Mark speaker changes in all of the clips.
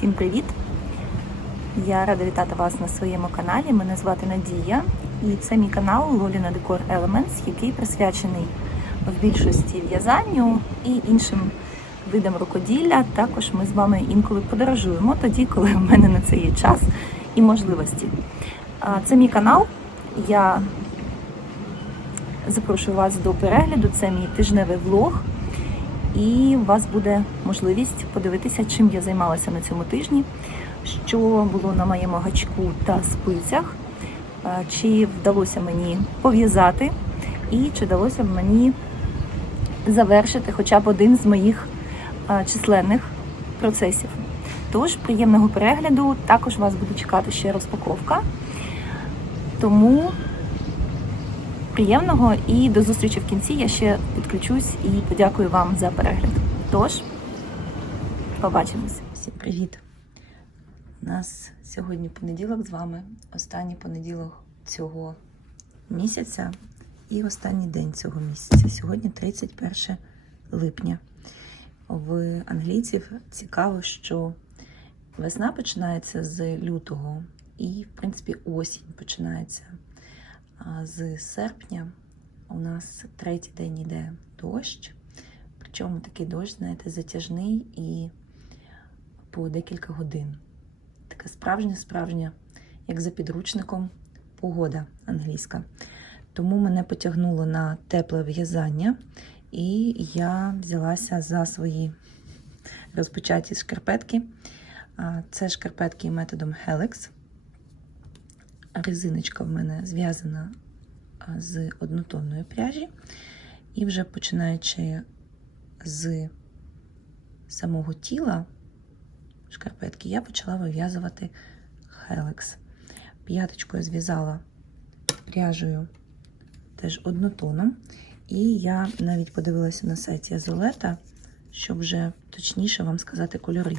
Speaker 1: Всім привіт! Я рада вітати вас на своєму каналі. Мене звати Надія, і це мій канал Лоліна Декор Elements, який присвячений в більшості в'язанню і іншим видам рукоділля. Також ми з вами інколи подорожуємо тоді, коли в мене на це є час і можливості. Це мій канал. Я запрошую вас до перегляду. Це мій тижневий влог. І у вас буде можливість подивитися, чим я займалася на цьому тижні, що було на моєму гачку та спицях, е, чи вдалося мені пов'язати, і чи вдалося мені завершити хоча б один з моїх е, численних процесів. Тож, приємного перегляду, також вас буде чекати ще розпаковка. Тому приємного і до зустрічі в кінці. Я ще підключусь і подякую вам за перегляд. Тож, побачимось. Всім привіт! У нас сьогодні понеділок з вами, останній понеділок цього місяця і останній день цього місяця. Сьогодні 31 липня. В англійців цікаво, що весна починається з лютого, і, в принципі, осінь починається. З серпня у нас третій день йде дощ. Причому такий дощ, знаєте, затяжний і по декілька годин. Така справжня, справжня, як за підручником, погода англійська. Тому мене потягнуло на тепле в'язання, і я взялася за свої розпочаті шкарпетки. Це шкарпетки методом Helix. Резиночка в мене зв'язана з однотонної пряжі, і вже починаючи з самого тіла шкарпетки, я почала вив'язувати Helix. П'яточку я зв'язала пряжею теж однотоном. І я навіть подивилася на сайті Азолета, щоб вже точніше вам сказати кольори.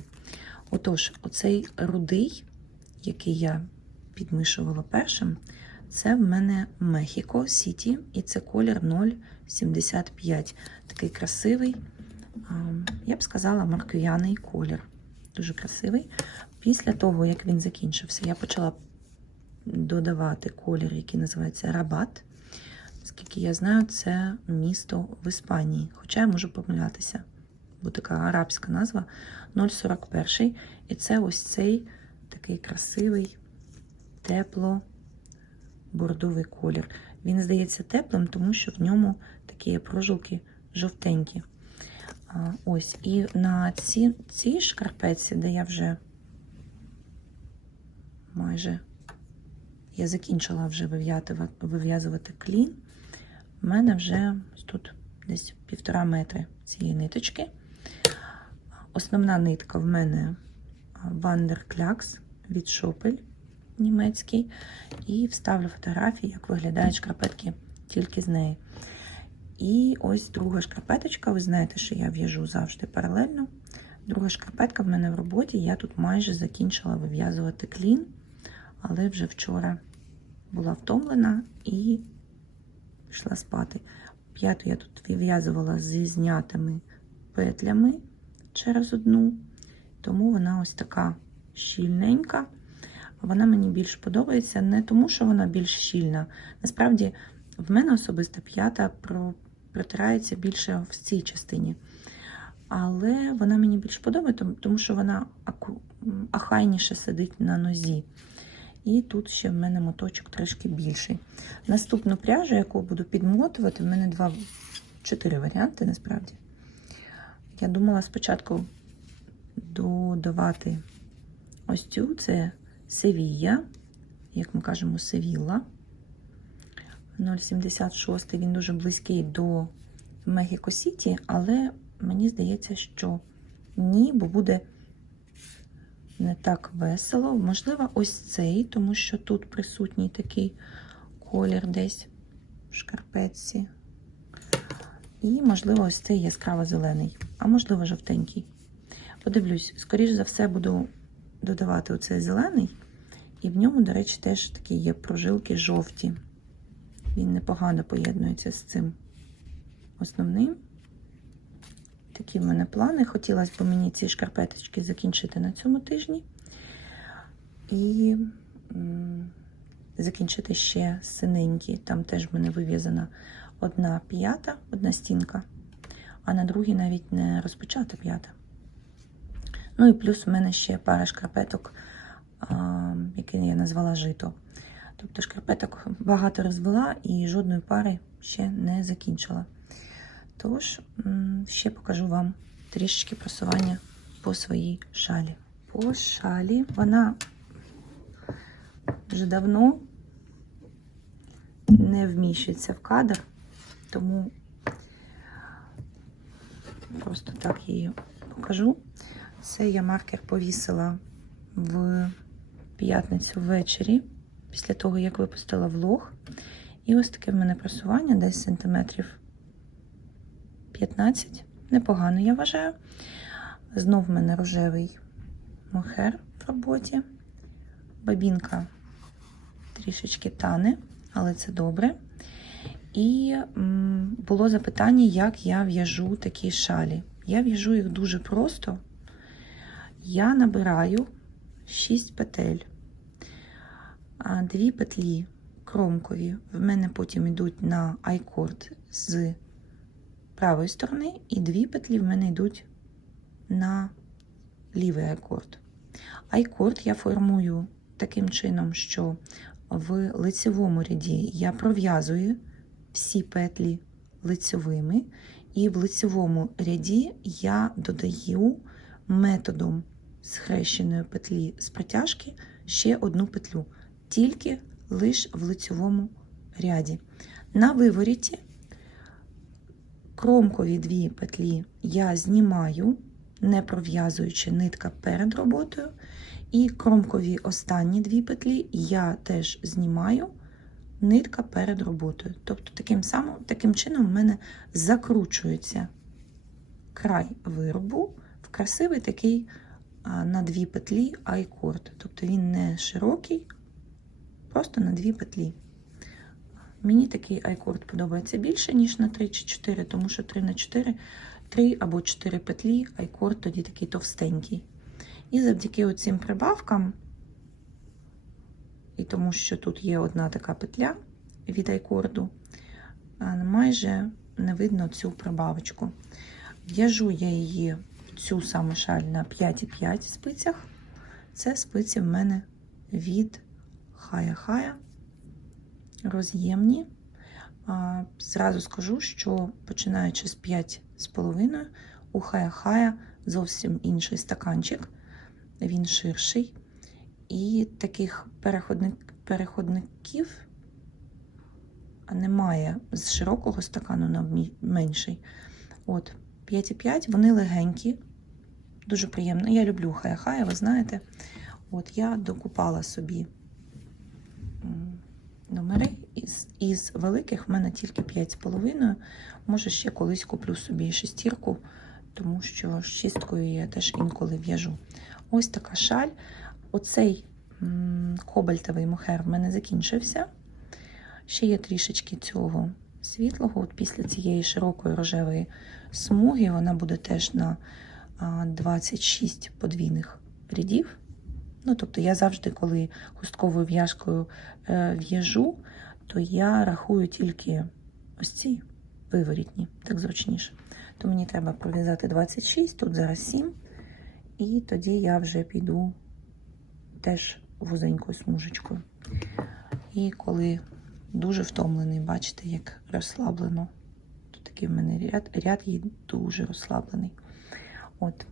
Speaker 1: Отож, оцей рудий, який я підмішувала першим, це в мене Мехіко Сіті, і це колір 075. Такий красивий, я б сказала, маркуяний колір. Дуже красивий. Після того, як він закінчився, я почала додавати колір, який називається Рабат. Скільки я знаю, це місто в Іспанії. Хоча я можу помилятися, бо така арабська назва 041. І це ось цей такий красивий, тепло бордовий колір. Він здається теплим, тому що в ньому такі прожилки жовтенькі. Ось, і на ці, цій шкарпеці, де я вже майже я закінчила вже вив'язувати клін, в мене вже тут десь півтора метри цієї ниточки. Основна нитка в мене Вандерклякс від Шопель німецький. І вставлю фотографії, як виглядають шкарпетки тільки з неї. І ось друга шкарпеточка. Ви знаєте, що я в'яжу завжди паралельно. Друга шкарпетка в мене в роботі. Я тут майже закінчила вив'язувати клін, але вже вчора була втомлена і пішла спати. П'яту я тут вив'язувала зі знятими петлями через одну, тому вона ось така щільненька. Вона мені більш подобається не тому, що вона більш щільна. Насправді, в мене особисто п'ята протирається більше в цій частині. Але вона мені більш подобається, тому що вона ахайніше сидить на нозі. І тут ще в мене моточок трошки більший. Наступну пряжу, яку буду підмотувати, в мене два, чотири варіанти насправді. Я думала спочатку додавати ось цю, це Севія, як ми кажемо, Севілла. 0,76. Він дуже близький до Мехіко Сіті, але мені здається, що ні, бо буде не так весело. Можливо, ось цей, тому що тут присутній такий колір десь в шкарпетці. І, можливо, ось цей яскраво зелений, а можливо, жовтенький. Подивлюсь, скоріш за все, буду додавати оцей зелений, і в ньому, до речі, теж такі є прожилки жовті. Він непогано поєднується з цим основним. такі в мене плани. Хотілося б мені ці шкарпеточки закінчити на цьому тижні. І закінчити ще синенькі. Там теж в мене вив'язана одна п'ята, одна стінка, а на другій навіть не розпочата п'ята. Ну і плюс у мене ще пара шкарпеток, а, які я назвала жито. Тобто шкарпеток багато розвела і жодної пари ще не закінчила. Тож, ще покажу вам трішечки просування по своїй шалі. По шалі вона вже давно не вміщується в кадр, тому просто так її покажу. Це я маркер повісила в п'ятницю ввечері, після того, як випустила влог. І ось таке в мене просування десь сантиметрів 15. Непогано, я вважаю. Знов в мене рожевий мохер в роботі. Бабінка трішечки тане, але це добре. І було запитання, як я в'яжу такі шалі. Я в'яжу їх дуже просто. Я набираю 6 петель, дві петлі кромкові в мене потім йдуть на айкорд з правої сторони, і дві петлі в мене йдуть на лівий айкорд. Айкорд я формую таким чином, що в лицевому ряді я пров'язую всі петлі лицьовими, і в лицевому ряді я додаю методом схрещеної петлі з протяжки ще одну петлю, тільки лише в лицевому ряді. На виворіті кромкові дві петлі я знімаю, не пров'язуючи нитка перед роботою. І кромкові останні дві петлі я теж знімаю нитка перед роботою. Тобто, таким самим, таким чином в мене закручується край виробу в красивий такий на дві петлі айкорд. Тобто він не широкий, просто на дві петлі. Мені такий айкорд подобається більше, ніж на 3 чи 4, тому що 3 на 4, 3 або 4 петлі, айкорд тоді такий товстенький. І завдяки оцим прибавкам, і тому що тут є одна така петля від айкорду, майже не видно цю прибавочку. В'яжу я її в цю саму шаль на 5,5 спицях. Це спиці в мене від хая-хая роз'ємні. Зразу скажу, що починаючи з 5,5 у хая-хая зовсім інший стаканчик, він ширший. І таких переходник, переходників немає з широкого стакану на менший. От, 5,5, вони легенькі, дуже приємно. Я люблю хая-хая, ви знаєте. От я докупала собі номери. Із, із великих в мене тільки 5,5. Може, ще колись куплю собі шестірку, тому що з шісткою я теж інколи в'яжу. Ось така шаль. Оцей кобальтовий мохер в мене закінчився. Ще є трішечки цього світлого. От Після цієї широкої рожевої смуги вона буде теж на 26 подвійних рядів. Ну, тобто я завжди, коли хустковою в'язкою е, в'яжу, то я рахую тільки ось ці виворітні, так зручніше. То мені треба пров'язати 26, тут зараз 7, і тоді я вже піду теж вузенькою смужечкою. І коли дуже втомлений, бачите, як розслаблено. Тут такий в мене ряд, ряд є дуже розслаблений. От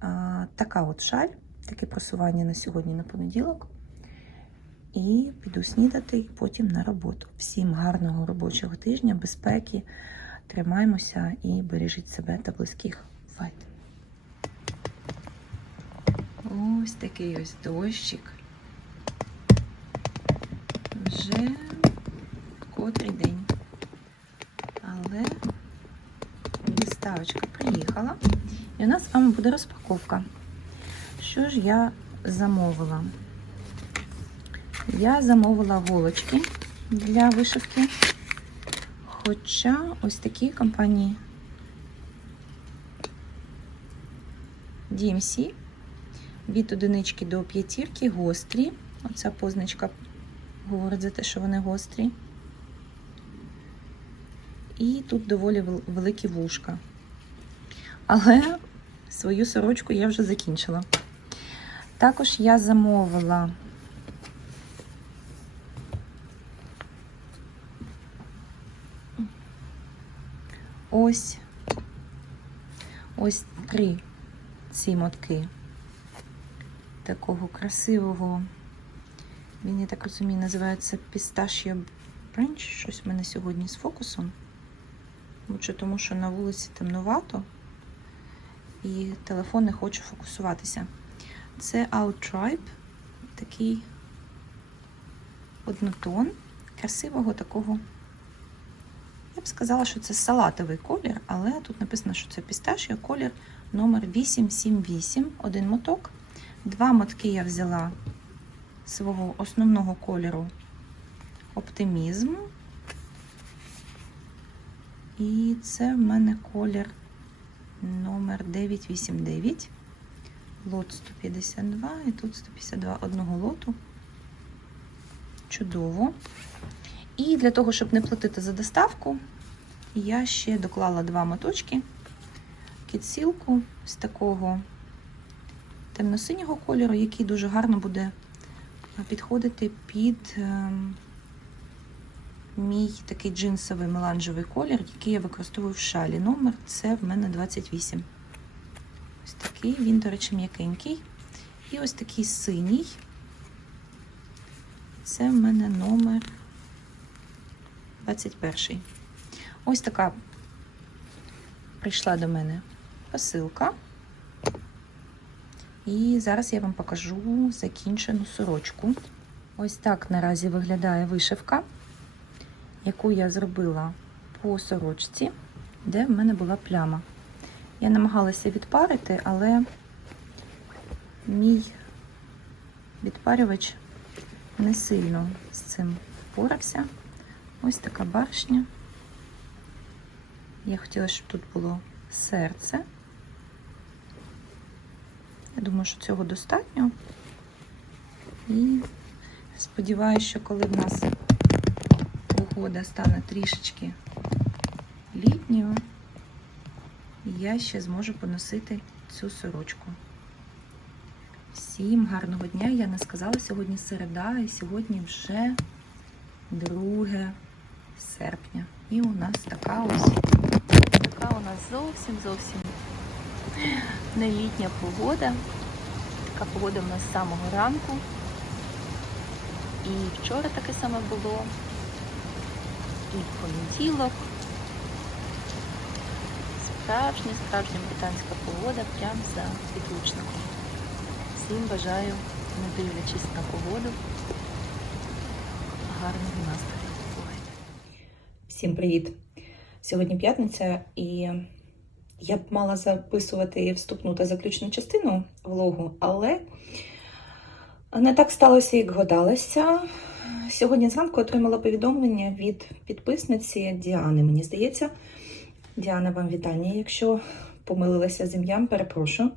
Speaker 1: а, така от шаль таке просування на сьогодні на понеділок. І піду снідати, і потім на роботу. Всім гарного робочого тижня, безпеки. Тримаймося і бережіть себе та близьких. Файт. Ось такий ось дощик. Вже котрий день. Але доставочка приїхала. І у нас з вами буде розпаковка. Що ж я замовила? Я замовила голочки для вишивки. Хоча ось такі компанії DMC від одинички до п'ятірки гострі. Оця позначка говорить за те, що вони гострі. І тут доволі великі вушка. Але свою сорочку я вже закінчила. Також я замовила ось ось три ці мотки такого красивого. Він, я так розумію, називається Pistachio Branch. Щось в мене сьогодні з фокусом. Лучше тому, що на вулиці темнувато і телефон не хоче фокусуватися. Це Outribe, такий однотон, красивого такого. Я б сказала, що це салатовий колір, але тут написано, що це пісташіо, колір номер 878, один моток. Два мотки я взяла свого основного кольору оптимізм. І це в мене колір номер 989. Лот 152 і тут 152 одного лоту. Чудово. І для того, щоб не платити за доставку, я ще доклала два моточки, кітсілку з такого темно-синього кольору, який дуже гарно буде підходити під ем, мій такий джинсовий меланжевий колір, який я використовую в шалі. Номер це в мене 28. Такий, він, до речі, м'якенький. І ось такий синій. Це в мене номер 21. Ось така прийшла до мене посилка. І зараз я вам покажу закінчену сорочку. Ось так наразі виглядає вишивка, яку я зробила по сорочці, де в мене була пляма. Я намагалася відпарити, але мій відпарювач не сильно з цим впорався. Ось така баршня. Я хотіла, щоб тут було серце. Я думаю, що цього достатньо. І сподіваюся, що коли в нас погода стане трішечки літньою, я ще зможу поносити цю сорочку. Всім гарного дня! Я не сказала сьогодні середа, і сьогодні вже 2 серпня. І у нас така ось така у нас зовсім зовсім не літня погода. Така погода в нас з самого ранку. І вчора таке саме було. І в понеділок. Справжня, справжня британська погода прямо за підлучником. Всім бажаю, не дивлячись на погоду, гарного настрою. Всім привіт! Сьогодні п'ятниця і я б мала записувати вступну та заключну частину влогу, але не так сталося, як гадалося. Сьогодні зранку отримала повідомлення від підписниці Діани. Мені здається, Діана, вам вітання. Якщо помилилася з ім'ям, перепрошую.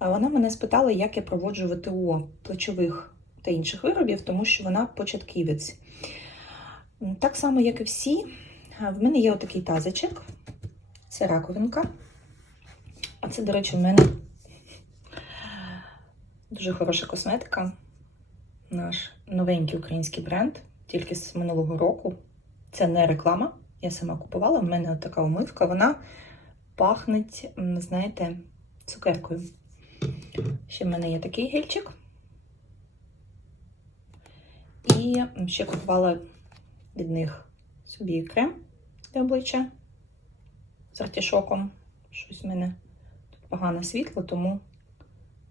Speaker 1: Вона мене спитала, як я проводжу ВТО плечових та інших виробів, тому що вона початківець. Так само, як і всі, в мене є отакий тазичок. Це раковинка. А це, до речі, в мене дуже хороша косметика. Наш новенький український бренд, тільки з минулого року. Це не реклама. Я сама купувала. В мене от така умивка. Вона пахне, знаєте, цукеркою. Ще в мене є такий гельчик. І ще купувала від них собі крем для обличчя з артішоком. Щось в мене тут погане світло, тому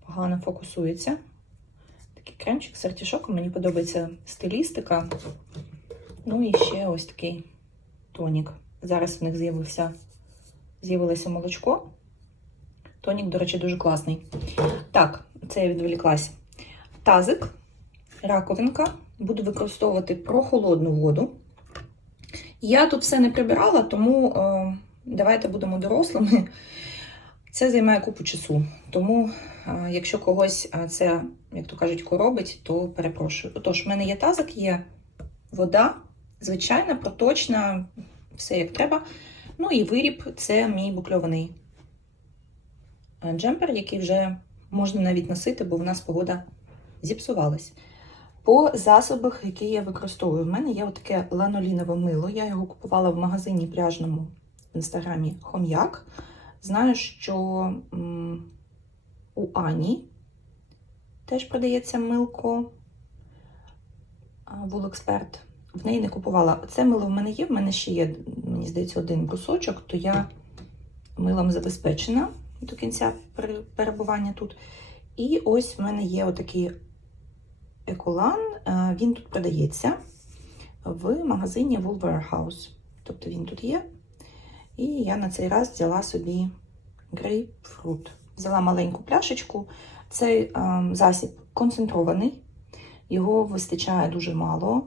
Speaker 1: погано фокусується. Такий кремчик з артішоком. Мені подобається стилістика. Ну і ще ось такий тонік. Зараз в них з'явився з'явилося молочко. Тонік, до речі, дуже класний. Так, це я відволіклась. Тазик, раковинка. Буду використовувати прохолодну воду. Я тут все не прибирала, тому е, давайте будемо дорослими. Це займає купу часу. Тому, а, якщо когось це, як то кажуть, коробить, то перепрошую. Отож, в мене є тазик, є вода, звичайна, проточна, все як треба. Ну і виріб це мій букльований е, джемпер, який вже можна навіть носити, бо в нас погода зіпсувалась. По засобах, які я використовую, в мене є таке ланолінове мило. Я його купувала в магазині пляжному в інстаграмі Хом'як. Знаю, що у Ані теж продається милко Вулексперт. В неї не купувала. Це мило в мене є, в мене ще є, мені здається, один брусочок, то я милом забезпечена до кінця перебування тут. І ось в мене є отакий еколан. Е, Він тут продається в магазині Wool Тобто він тут є. І я на цей раз взяла собі грейпфрут. Взяла маленьку пляшечку. Цей ем, засіб концентрований, його вистачає дуже мало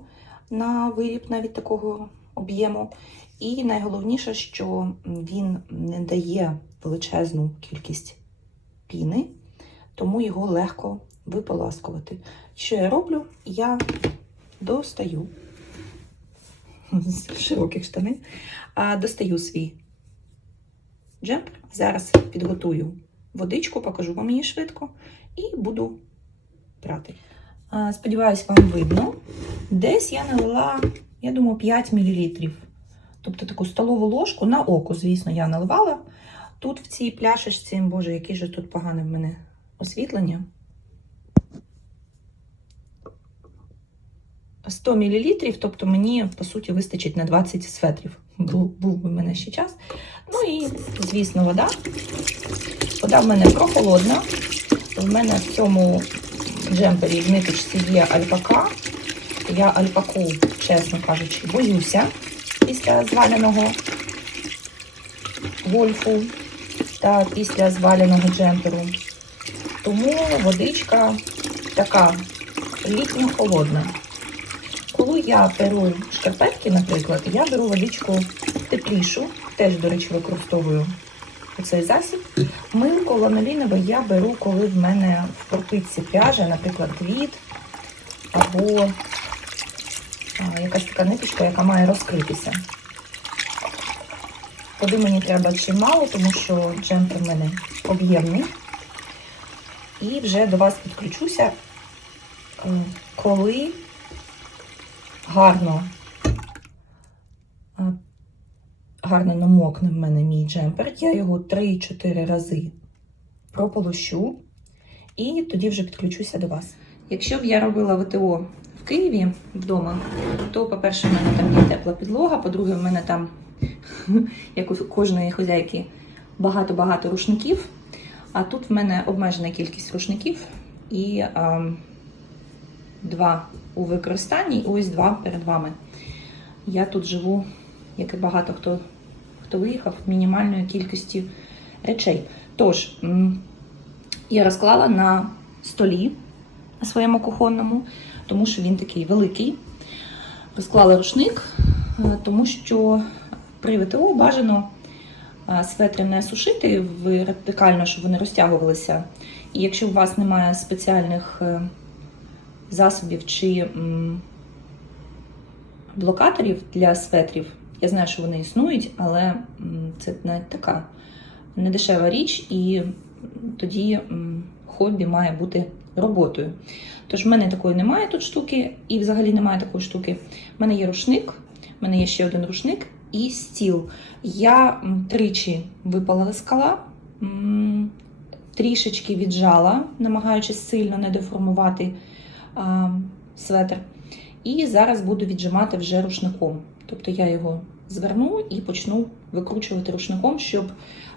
Speaker 1: на виріб навіть такого об'єму. І найголовніше, що він не дає величезну кількість піни, тому його легко виполаскувати. Що я роблю? Я достаю з широких штанин, а достаю свій джемпер. Зараз підготую водичку, покажу вам її швидко, і буду прати. Сподіваюсь, вам видно. Десь я налила, я думаю, 5 мл. Тобто таку столову ложку на око, звісно, я наливала. Тут в цій пляшечці, боже, яке ж тут погане в мене освітлення. 100 мл, тобто мені, по суті, вистачить на 20 светрів. Був би в мене ще час. Ну і, звісно, вода. Вода в мене прохолодна. В мене в цьому джемпері в ниточці є альпака. Я альпаку, чесно кажучи, боюся після зваленого гольфу та після зваленого джемперу. Тому водичка така літньо холодна. Коли я беру шкарпетки, наприклад, я беру водичку теплішу, теж, до речі, використовую цей засіб. Милко ланолінове я беру, коли в мене в пропитці пряжа, наприклад, квіт або якась така ниточка, яка має розкритися. Води мені треба чимало, тому що джемпер в мене об'ємний. І вже до вас підключуся, е, коли гарно, гарно намокне в мене мій джемпер. Я його 3-4 рази прополощу і тоді вже підключуся до вас. Якщо б я робила ВТО в Києві вдома, то, по-перше, в мене там є тепла підлога, по-друге, в мене там, як у кожної хозяйки, багато-багато рушників. А тут в мене обмежена кількість рушників і а, два у використанні, і ось два перед вами. Я тут живу, як і багато хто, хто виїхав, мінімальною кількістю речей. Тож, я розклала на столі на своєму кухонному, тому що він такий великий. Розклала рушник, е, тому що при ВТО бажано е, светри не сушити вертикально, щоб вони розтягувалися. І якщо у вас немає спеціальних е, засобів чи блокаторів для светрів, я знаю, що вони існують, але це навіть така недешева річ, і тоді хобі має бути роботою. Тож в мене такої немає тут штуки, і взагалі немає такої штуки. В мене є рушник, в мене є ще один рушник і стіл. Я тричі випалила скала, трішечки віджала, намагаючись сильно не деформувати а, светр. І зараз буду віджимати вже рушником. Тобто я його зверну і почну викручувати рушником, щоб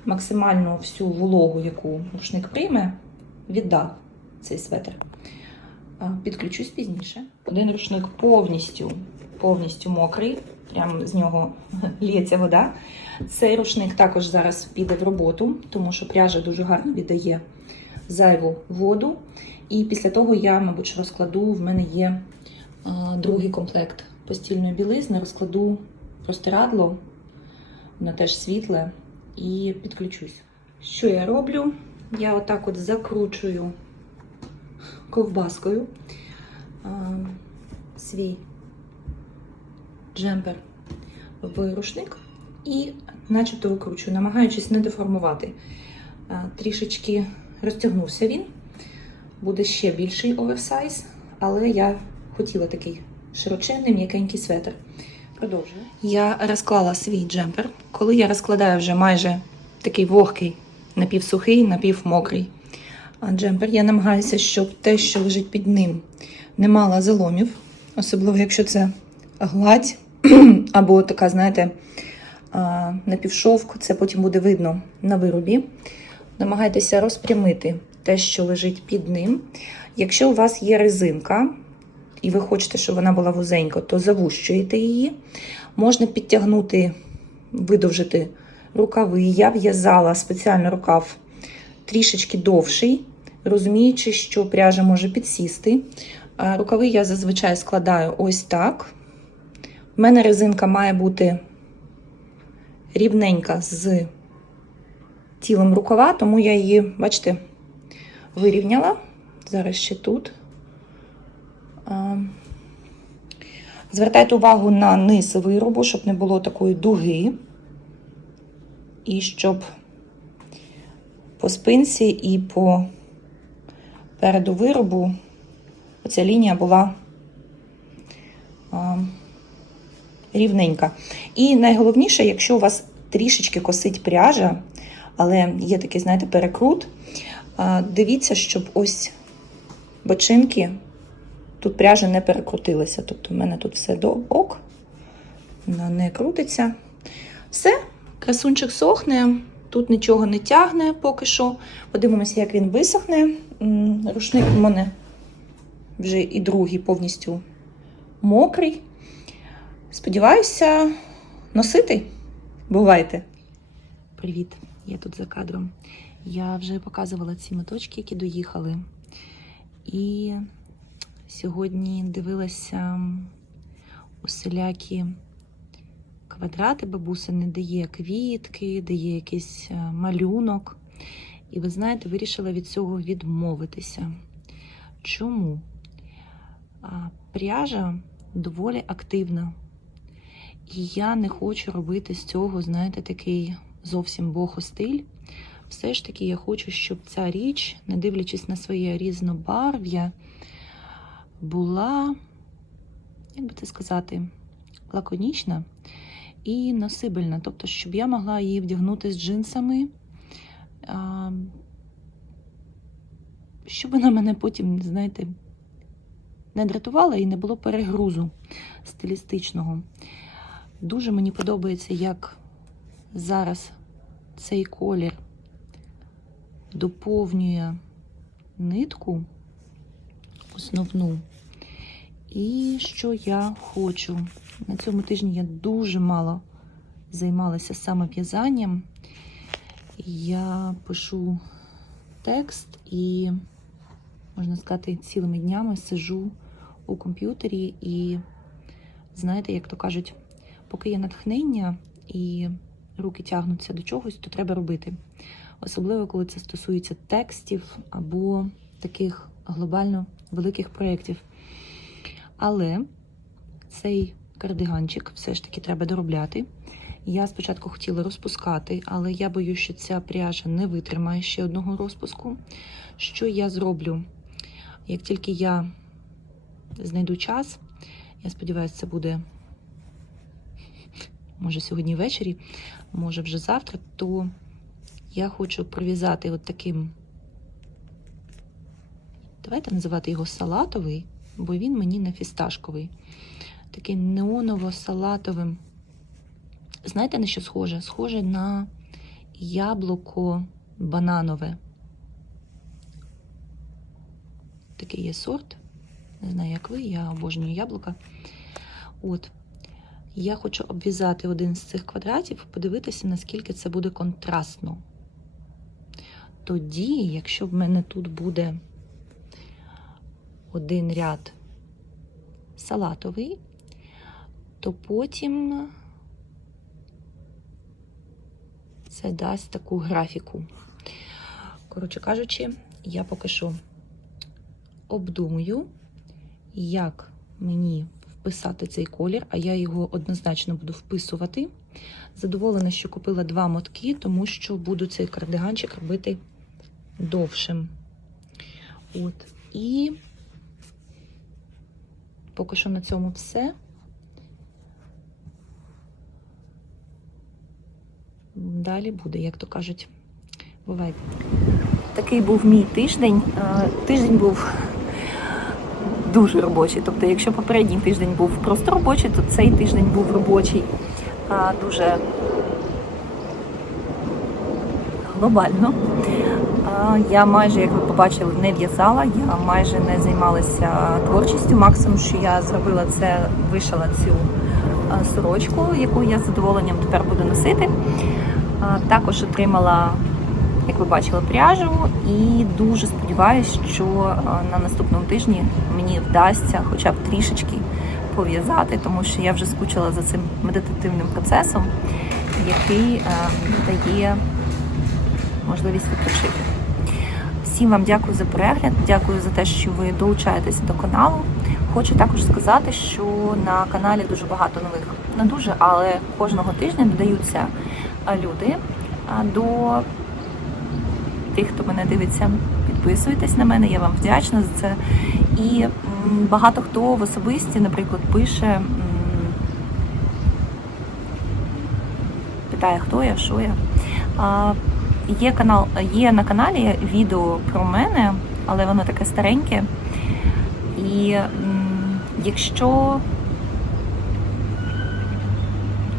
Speaker 1: максимально всю вологу, яку рушник прийме, віддав цей светр. Підключусь пізніше. Один рушник повністю, повністю мокрий, прямо з нього лється вода. Цей рушник також зараз піде в роботу, тому що пряжа дуже гарно віддає зайву воду. І після того я, мабуть, розкладу, в мене є другий комплект постільної білизни, розкладу простирадло, воно теж світле, і підключусь. Що я роблю? Я отак от закручую ковбаскою а, свій джемпер в рушник і начебто викручую, намагаючись не деформувати. А, Трішечки розтягнувся він, буде ще більший оверсайз, але я хотіла такий широченний, м'якенький светр. Продовжую. Я розклала свій джемпер. Коли я розкладаю вже майже такий вогкий, напівсухий, напівмокрий джемпер, я намагаюся, щоб те, що лежить під ним, не мало заломів, особливо якщо це гладь або така, знаєте, напівшовк, це потім буде видно на виробі. Намагайтеся розпрямити те, що лежить під ним. Якщо у вас є резинка, і ви хочете, щоб вона була вузенька, то завущуєте її. Можна підтягнути, видовжити рукави. Я в'язала спеціально рукав трішечки довший, розуміючи, що пряжа може підсісти. Рукави я зазвичай складаю ось так. У мене резинка має бути рівненька з тілом рукава, тому я її, бачите, вирівняла. Зараз ще тут. А, Звертайте увагу на низ виробу, щоб не було такої дуги. І щоб по спинці і по переду виробу оця лінія була рівненька. І найголовніше, якщо у вас трішечки косить пряжа, але є такий, знаєте, перекрут, дивіться, щоб ось бочинки тут пряжа не перекрутилася. Тобто в мене тут все до ок, вона не крутиться. Все, красунчик сохне, тут нічого не тягне поки що. Подивимося, як він висохне. Рушник у мене вже і другий повністю мокрий. Сподіваюся, носити. Бувайте. Привіт, я тут за кадром. Я вже показувала ці моточки, які доїхали. І сьогодні дивилася усілякі квадрати бабусини, де є квітки, де є якийсь е, малюнок. І ви знаєте, вирішила від цього відмовитися. Чому? Пряжа доволі активна. І я не хочу робити з цього, знаєте, такий зовсім бохостиль. Все ж таки, я хочу, щоб ця річ, не дивлячись на своє різнобарв'я, була, як би це сказати, лаконічна і носибельна. Тобто, щоб я могла її вдягнути з джинсами, щоб вона мене потім, знаєте, не дратувала і не було перегрузу стилістичного. Дуже мені подобається, як зараз цей колір доповнює нитку основну. І що я хочу? На цьому тижні я дуже мало займалася саме в'язанням. Я пишу текст і, можна сказати, цілими днями сижу у комп'ютері і, знаєте, як то кажуть, поки є натхнення і руки тягнуться до чогось, то треба робити. Особливо, коли це стосується текстів або таких глобально великих проєктів. Але цей кардиганчик все ж таки треба доробляти. Я спочатку хотіла розпускати, але я боюся, що ця пряжа не витримає ще одного розпуску. Що я зроблю? Як тільки я знайду час, я сподіваюся, це буде може сьогодні ввечері, може вже завтра, то я хочу прив'язати от таким, давайте називати його салатовий, бо він мені не фісташковий. Таким неоново-салатовим. Знаєте, на що схоже? Схоже на яблуко бананове. Такий є сорт. Не знаю, як ви, я обожнюю яблука. От. Я хочу обв'язати один з цих квадратів, подивитися, наскільки це буде контрастно. Тоді, якщо в мене тут буде один ряд салатовий, то потім це дасть таку графіку. Коротше кажучи, я поки що обдумую, як мені вписати цей колір, а я його однозначно буду вписувати. Задоволена, що купила два мотки, тому що буду цей кардиганчик робити довшим. От. І поки що на цьому все. Далі буде, як то кажуть. Бувайте. Такий був мій тиждень. Е, Тиждень був дуже робочий. Тобто, якщо попередній тиждень був просто робочий, то цей тиждень був робочий а, дуже глобально. Я майже, як ви побачили, не в'язала, я майже не займалася творчістю. Максимум, що я зробила, це вишила цю сорочку, яку я з задоволенням тепер буду носити. Також отримала, як ви бачили, пряжу і дуже сподіваюся, що на наступному тижні мені вдасться хоча б трішечки пов'язати, тому що я вже скучила за цим медитативним процесом, який е, дає можливість відпочити. Всім вам дякую за перегляд, дякую за те, що ви долучаєтеся до каналу. Хочу також сказати, що на каналі дуже багато нових, не дуже, але кожного тижня додаються люди до тих, хто мене дивиться. Підписуйтесь на мене, я вам вдячна за це. І багато хто в особисті, наприклад, пише, питає, хто я, що я. Є канал, є на каналі відео про мене, але воно таке стареньке. І якщо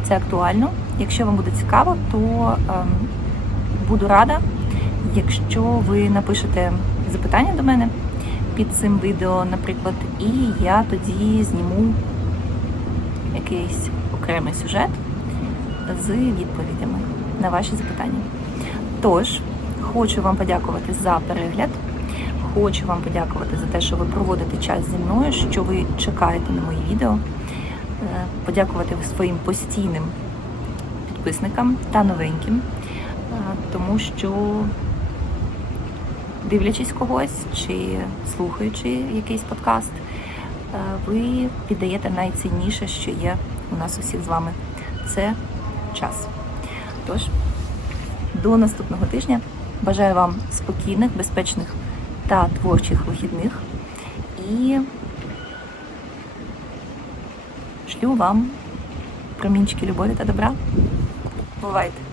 Speaker 1: це актуально, якщо вам буде цікаво, то ем, буду рада, якщо ви напишете запитання до мене під цим відео, наприклад, і я тоді зніму якийсь окремий сюжет з відповідями на ваші запитання. Тож, хочу вам подякувати за перегляд. Хочу вам подякувати за те, що ви проводите час зі мною, що ви чекаєте на мої відео. Е, Подякувати своїм постійним підписникам та новеньким, е, тому що дивлячись когось чи слухаючи якийсь подкаст, е, ви віддаєте найцінніше, що є у нас усіх з вами. Це час. Тож, до наступного тижня. Бажаю вам спокійних, безпечних та творчих вихідних. І шлю вам промінчики любові та добра. Бувайте!